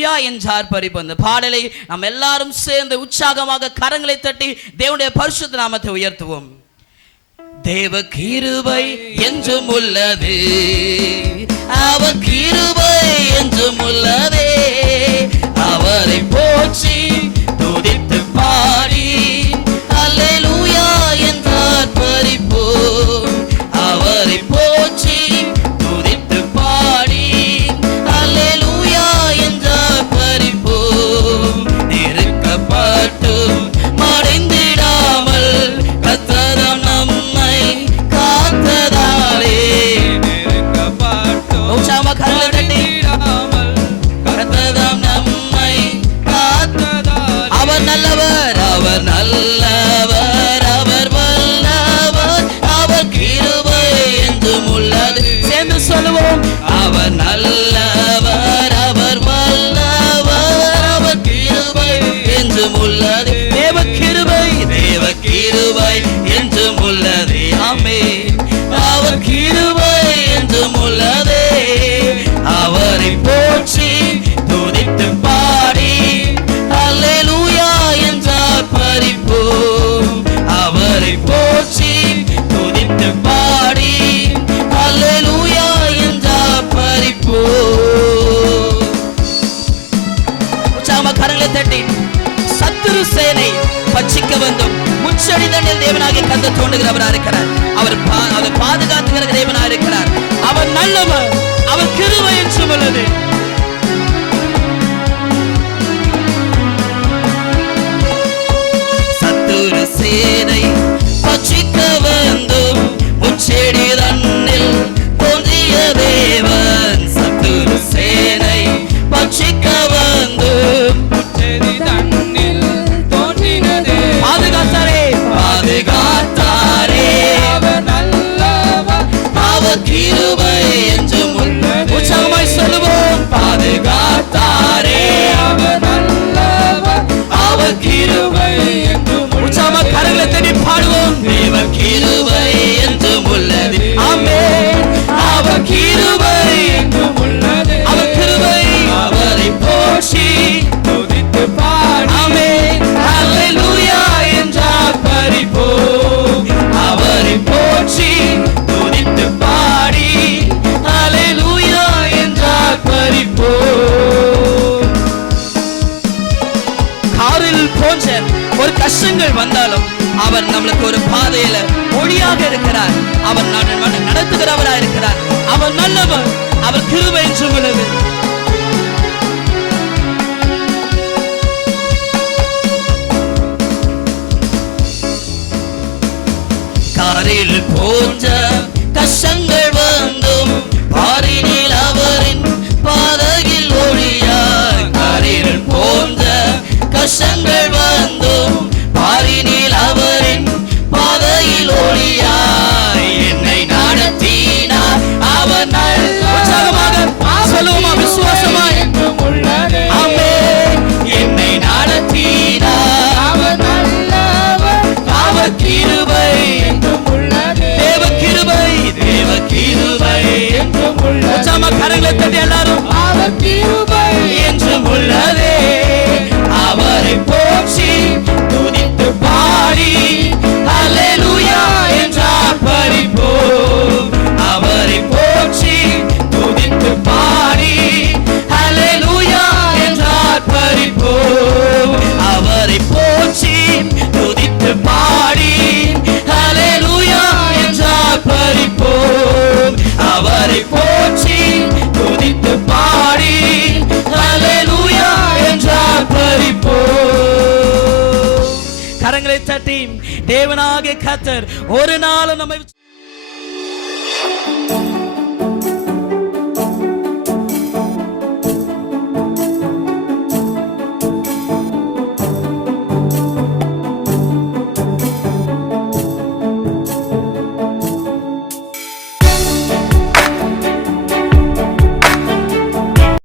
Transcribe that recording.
Hallelujah என்றார் பரிப்பு அந்த பாடலை நாம் எல்லாரும் சேர்ந்து உற்சாகமாக கரங்களை தட்டி தேவனுடைய பரிசுத்த நாமத்தை உயர்த்துவோம். தேவ கிருபை என்றும் உள்ளது. அவ கிருபை என்றும் உள்ளது நல்லவர் அவர் நல்லவர் அவர் வல்லவர். அவர் கிருபை என்றும் உள்ளது. சேர்ந்து சொல்லுவோம். அவர் நல்லவர் அவர் வல்லவர் அவர் கிருபை என்றும் உள்ளது. தேவ கிருபை தேவ கிருபை. சத்துரு சேனை பட்சிக்க வந்தும் முச்சடி தண்ணில் தேவனாக கந்து தோண்டுகிறவரா இருக்கிறார். அவர் அவர் பாதுகாத்துகிற தேவனா இருக்கிறார். அவர் நல்லவர் அவர் கிருவை என்று உள்ளது சத்துரு சேனை அவர் ஒரு கஷ்டங்கள் வந்தாலும் அவர் நம்மளுக்கு ஒரு பாதையில ஒளியாக இருக்கிறார். அவர் நடத்துகிறவரா இருக்கிறார். அவர் நல்லவர் அவர் கிருபை என்று உள்ளது காரில் போன்ற கரங்களை தட்டி எல்லாரும் கரங்களை தட்டி தேவனாக கத்தர் ஒரு நாளும் நம்மை